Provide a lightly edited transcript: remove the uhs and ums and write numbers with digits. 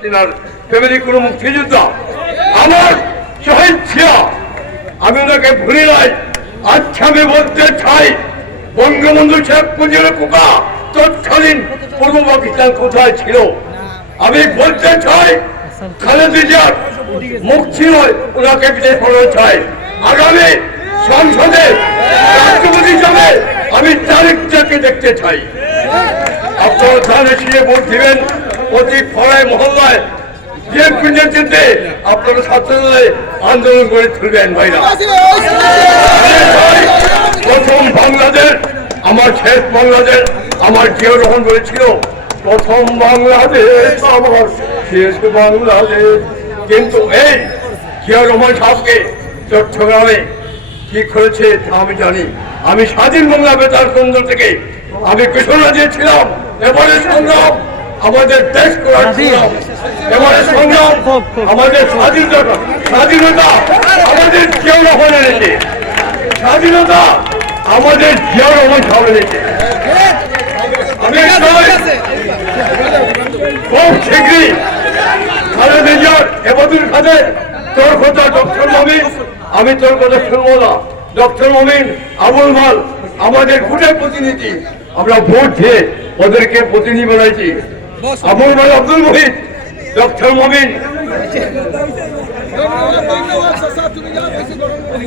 Family কোনো মুক্তিযোদ্ধা আমার শহীদ ছিয়া, আমি ওনাকে ভুলি নাই। আচ্ছা আমি বলতে চাই, বঙ্গবন্ধু শেখ মুজিবুর কোকা তৎকালীন পূর্ব পাকিস্তান কোথায় ছিল? আমি বলতে চাই খালেদা জিয়ার মুক্তি নয়, ওনাকে বিদায় করানো চাই। আগামী সংসদে রাষ্ট্রপতি হিসাবে আমি তারিখটাকে দেখতে চাই। আপনারা ধানে শিয়ে ভোট দিবেন। প্রতি পাড়ায় মহল্লায় বিএনপি নেতৃত্বে আপনারা ছাত্রদলে আন্দোলন করে তুলবেন ভাইরা। প্রথম বাংলাদেশ আমার, শেষ বাংলাদেশ আমার। জিয়াউর রহমান বলেছিল প্রথম বাংলাদেশ আমার, শেষ বাংলাদেশ। কিন্তু এই জিয়াউর রহমান সাহেবকে চট্টগ্রামে কি করেছে তা আমি জানি। আমি স্বাধীন বাংলা বেতার কেন্দ্র থেকে আমি ঘোষণা দিয়েছিলাম এবারে সংগ্রাম আমাদের দেশ করার সংগ্রাম, এবারে সংগ্রাম আমাদের স্বাধীনতা। স্বাধীনতা আমাদের জিয়াউর রহমান এনেছে, স্বাধীনতা আমাদের জিয়াউর রহমান সাহেব এনেছে। আমি খুব শীঘ্রই খালেদা জিয়ার হেফাজতের কাছে তোর কথা ডক্টর মমিন, আমি তোর কথা শুনবো না। ডক্টর মমিন, আবুল মাল আমাদের ভোটের প্রতিনিধি, আমরা ভোট দিয়ে ওদেরকে প্রতিনিধি বানাইছি। আবুল মাল, আব্দুল মহিদ, ডক্টর মমিন।